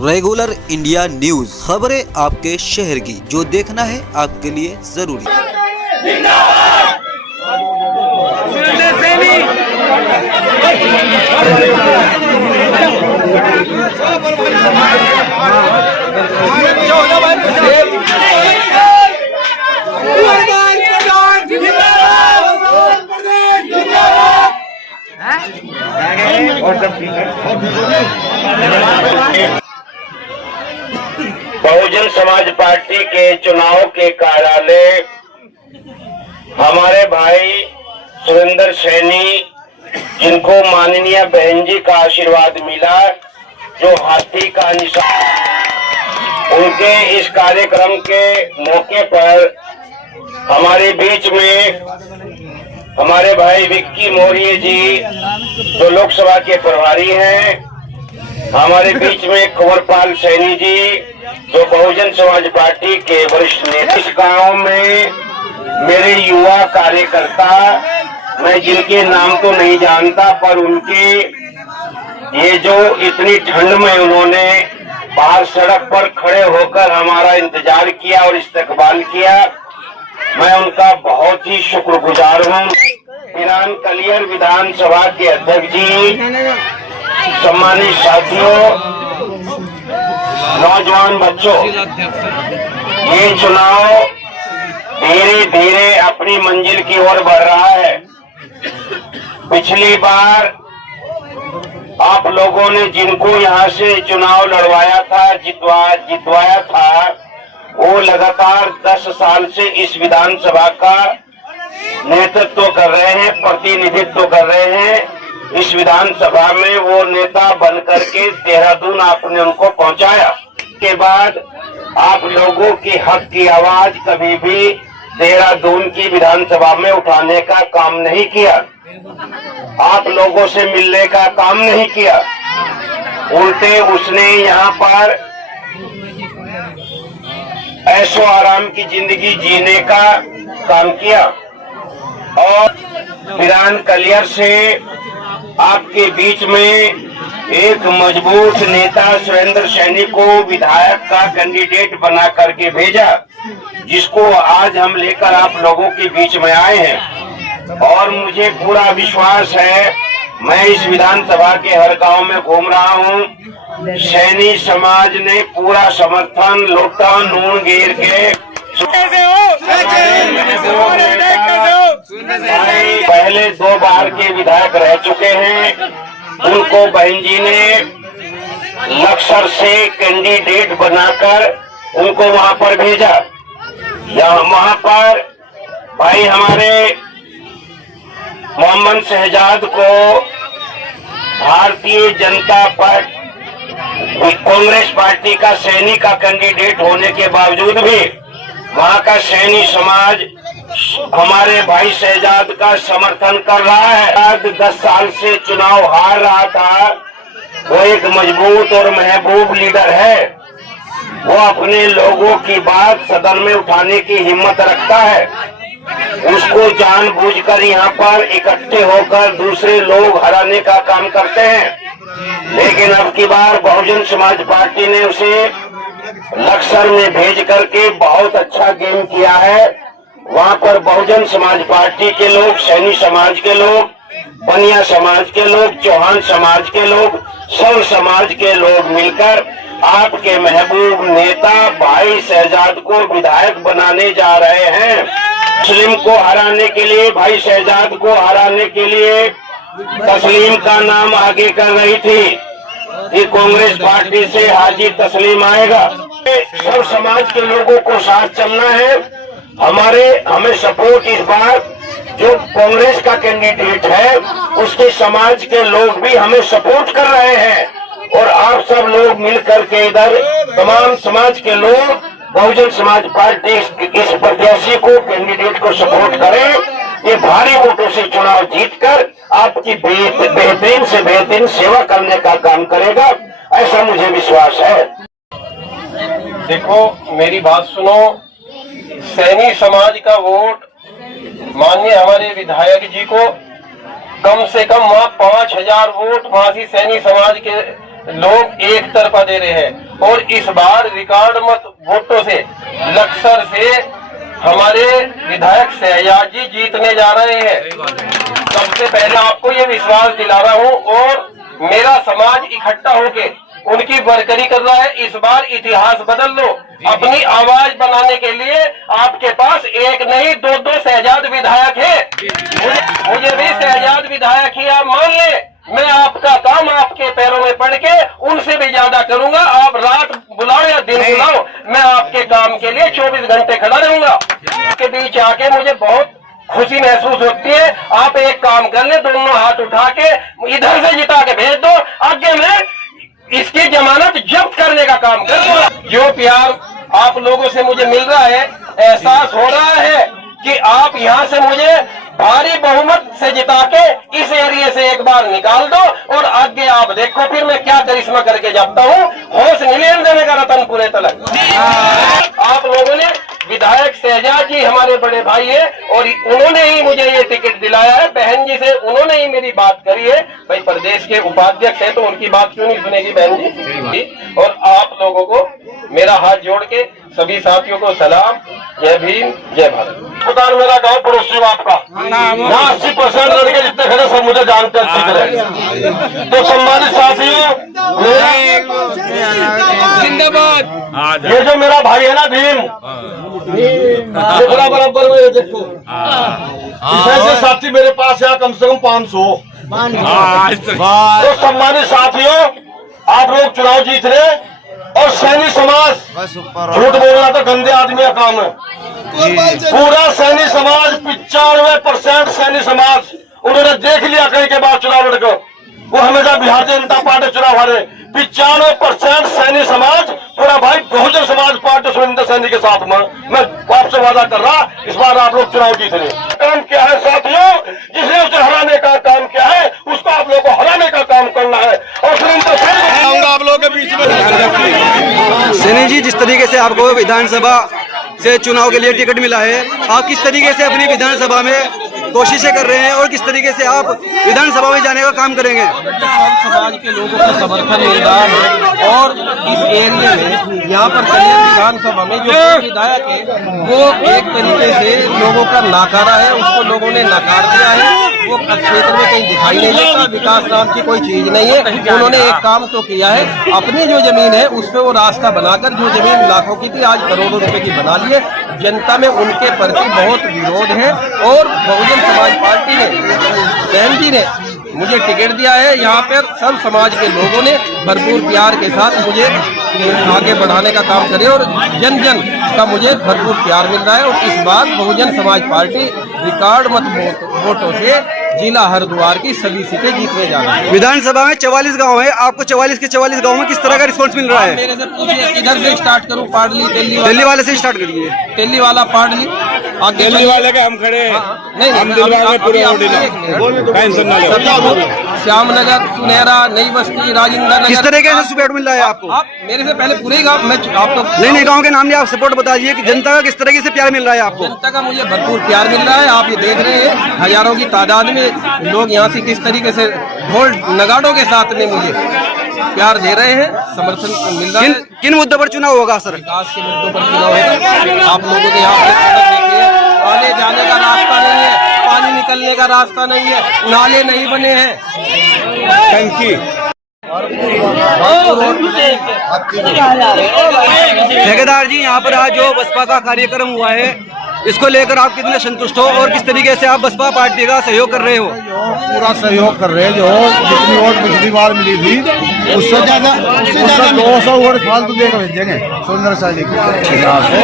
Regular India news, खबरें आपके शहर की, जो देखना है आपके लिए जरूरी। बहुजन समाज पार्टी के चुनाव के कार्यालय हमारे भाई सुरेंद्र सैनी, जिनको माननीय बहन जी का आशीर्वाद मिला, जो हाथी का निशान, उनके इस कार्यक्रम के मौके पर हमारे बीच में हमारे भाई विक्की मौर्य जी, जो लोकसभा के प्रभारी हैं, हमारे बीच में कुंवरपाल सैनी जी, जो बहुजन समाज पार्टी के वरिष्ठ नेता। इस गांव में मेरे युवा कार्यकर्ता, मैं जिनके नाम तो नहीं जानता, पर उनके ये जो इतनी ठंड में उन्होंने बाहर सड़क पर खड़े होकर हमारा इंतजार किया और इस्तकबाल किया, मैं उनका बहुत ही शुक्रगुजार हूँ। ईरान कलियर विधानसभा के अध्यक्ष जी, सम्मानित साथियों, नौजवान बच्चों, ये चुनाव धीरे धीरे अपनी मंजिल की ओर बढ़ रहा है। पिछली बार आप लोगों ने जिनको यहाँ से चुनाव लड़वाया था, जितवाया था, वो लगातार 10 साल से इस विधानसभा का नेतृत्व कर रहे हैं, प्रतिनिधित्व कर रहे हैं। इस विधानसभा में वो नेता बन करके देहरादून आपने उनको पहुंचाया। के बाद आप लोगों की हक की आवाज कभी भी देहरादून की विधानसभा में उठाने का काम नहीं किया, आप लोगों से मिलने का काम नहीं किया। उल्टे उसने यहाँ पर ऐशो आराम की जिंदगी जीने का काम किया। और ईरान कलियर से आपके बीच में एक मजबूत नेता सुरेंद्र सैनी को विधायक का कैंडिडेट बना करके भेजा, जिसको आज हम लेकर आप लोगों के बीच में आए हैं। और मुझे पूरा विश्वास है, मैं इस विधानसभा के हर गांव में घूम रहा हूं, सैनी समाज ने पूरा समर्थन लोटा नून गिर के पहले 2 बार के विधायक रह चुके हैं, उनको बहन जी ने लक्सर से कैंडिडेट बनाकर उनको वहां पर भेजा। वहां पर भाई हमारे मोहम्मद शहजाद को भारतीय जनता पार्टी कांग्रेस पार्टी का सैनी का कैंडिडेट होने के बावजूद भी वहां का सैनी समाज हमारे भाई शहजाद का समर्थन कर रहा है। 10 साल से चुनाव हार रहा था, वो एक मजबूत और महबूब लीडर है। वो अपने लोगों की बात सदन में उठाने की हिम्मत रखता है। उसको जानबूझकर यहाँ पर इकट्ठे होकर दूसरे लोग हराने का काम करते हैं। लेकिन अब की बार बहुजन समाज पार्टी ने उसे लक्सर में भेज करके बहुत अच्छा गेम किया है। वहाँ पर बहुजन समाज पार्टी के लोग, सैनी समाज के लोग, बनिया समाज के लोग, चौहान समाज के लोग, सब समाज के लोग मिलकर आपके महबूब नेता भाई शहजाद को विधायक बनाने जा रहे हैं। तस्लीम को हराने के लिए, भाई शहजाद को हराने के लिए तस्लीम का नाम आगे कर रही थी कि कांग्रेस पार्टी से हाजी तस्लीम आएगा। सब समाज के लोगों को साथ चलना है। हमें सपोर्ट इस बार जो कांग्रेस का कैंडिडेट है, उसके समाज के लोग भी हमें सपोर्ट कर रहे हैं। और आप सब लोग मिलकर के इधर तमाम समाज के लोग बहुजन समाज पार्टी इस प्रत्याशी को, कैंडिडेट को सपोर्ट करें। ये भारी वोटों से चुनाव जीतकर आपकी बेहतरीन से बेहतरीन सेवा करने का काम करेगा, ऐसा मुझे विश्वास है। देखो, मेरी बात सुनो, सैनी समाज का वोट माननीय हमारे विधायक जी को कम से कम वहाँ 5000 वोट वहाँ सैनी समाज के लोग एक तरफा दे रहे हैं। और इस बार रिकॉर्ड मत वोटों से लक्सर से हमारे विधायक शहजाद जी जीतने जा रहे हैं। सबसे पहले आपको ये विश्वास दिला रहा हूँ और मेरा समाज इकट्ठा होके उनकी बरकरी कर रहा है। इस बार इतिहास बदल लो। अपनी आवाज बनाने के लिए आपके पास एक नहीं दो शहजाद विधायक है। मुझे भी शहजाद विधायक ही आप मान ले। मैं आपका काम आपके पैरों में पड़ के उनसे भी ज्यादा करूंगा। आप रात बुलाओ या दिन बुलाओ, मैं आपके काम के लिए 24 घंटे खड़ा रहूंगा। के बीच आके मुझे बहुत खुशी महसूस होती है। आप एक काम कर ले, दोनों हाथ उठा के इधर से जिता के भेज दो, आगे मैं इसकी जमानत जब्त करने का काम कर दूंगा। जो प्यार आप लोगों से मुझे मिल रहा है, एहसास हो रहा है कि आप यहाँ से मुझे भारी बहुमत से जिता के इस एरिया से एक बार निकाल दो और आगे आप देखो फिर मैं क्या करिश्मा करके जाता हूँ। होश नहीं लेने देने का रतनपुरे तलक। आप लोगों ने विधायक शहजाद जी हमारे बड़े भाई है और उन्होंने ही मुझे ये टिकट दिलाया है। बहन जी से उन्होंने ही मेरी बात करी है। भाई प्रदेश के उपाध्यक्ष है तो उनकी बात क्यों नहीं सुनेगी बहन जी। और आप लोगों को मेरा हाथ जोड़ के सभी साथियों को सलाम। जय भीम, जय भारत। प्रधान मेरा गांव पड़ोसी आपका 80% लड़के जितने खड़े सब मुझे जानते अच्छी तरह। तो सम्मानित साथियों, जिंदाबाद। ये जो मेरा भाई है ना भीम, देखो बराबर में देखो, ऐसे साथी मेरे पास है कम से कम 500। तो सम्मानित साथियों, आप लोग चुनाव जीत रहे और सैनी समाज, झूठ बोलना तो गंदे आदमी का काम है। पूरा सैनी समाज 95% सैनी समाज उन्होंने देख लिया कहीं के बाद चुनाव लड़कर। वो हमेशा भारतीय जनता पार्टी चुनाव हारे। 95% सैनी समाज पूरा भाई बहुजन समाज पार्टी सुरेंद्र सैनी के साथ में मैं आपसे वादा कर रहा, इस बार आप लोग चुनाव जीत रहे। काम क्या है साथियों, जिसने उसे हराने का काम किया है उसको आप लोगों को हराने का काम करना है। और सुरेंद्र सैनी आप लोगों के बीच में। सैनी जी, जिस तरीके से आपको विधानसभा से चुनाव के लिए टिकट मिला है, आप किस तरीके से अपनी विधानसभा में कोशिशें कर रहे हैं और किस तरीके से आप विधानसभा में जाने का काम करेंगे? समाज के लोगों का समर्थन मिल रहा है और इस एरिया में यहाँ पर कलेर विधानसभा में जो विधायक है वो एक तरीके से लोगों का नाकारा है, उसको लोगों ने नकार दिया है। वो क्षेत्र में कहीं दिखाई नहीं देता, विकास नाम की कोई चीज नहीं है। उन्होंने एक काम तो किया है, अपनी जो जमीन है उस पर वो रास्ता बनाकर, जो जमीन लाखों की थी आज करोड़ों रुपए की बना ली है। जनता में उनके प्रति बहुत विरोध है और बहुजन समाज पार्टी ने, बहन जी ने मुझे टिकट दिया है। यहाँ पर सब समाज के लोगों ने भरपूर प्यार के साथ मुझे आगे बढ़ाने का काम करे और जन जन का मुझे भरपूर प्यार मिल रहा है। और इस बार बहुजन समाज पार्टी रिकॉर्ड मत वोटों से जिला हरिद्वार की सभी सीटें जीतने जा रही है। विधानसभा में 44 गांव है, आपको 44 के 44 गांव में किस तरह का रिस्पांस मिल रहा है? मेरे से पूछिए किधर से स्टार्ट करूं? पाडली, दिल्ली वाले से स्टार्ट करिए। दिल्ली वाला पाडली, दिल्ली वाले के हम खड़े हैं। नहीं, हम दिल्ली वाले पूरे टेंशन ना लो। श्यामनगर, सुनेरा, नई बस्ती, राजेंद्र नगर। किस तरीके से सपोर्ट मिल रहा है आपको? आप मेरे से पहले पूरे गाँव में आपको नहीं गांव के नाम नहीं, आप सपोर्ट बताइए कि जनता का किस तरीके से प्यार मिल रहा है आपको? जनता का मुझे भरपूर प्यार मिल रहा है। आप ये देख रहे हैं हजारों की तादाद में लोग यहाँ से किस तरीके से ढोल नगाड़ों के साथ में मुझे प्यार दे रहे हैं, समर्थन मिल रहा है। किन मुद्दों पर चुनाव होगा सर? विकास के मुद्दों पर चुनाव होगा। आप लोगों के यहाँ देखिए, आने जाने का रास्ता नहीं है, पानी निकलने का रास्ता नहीं है, नाले नहीं बने हैं, टंकी। ठेकेदार जी, यहाँ पर आज जो बसपा का कार्यक्रम हुआ है, इसको लेकर आप कितने संतुष्ट हो और किस तरीके से आप बसपा पार्टी का सहयोग कर रहे हो? पूरा सहयोग कर रहे हैं। जो जितनी वोट पिछली बार मिली थी उससे ज्यादा 200 वोट फालतू देकर भेजेंगे सुरेंद्र सैनी के।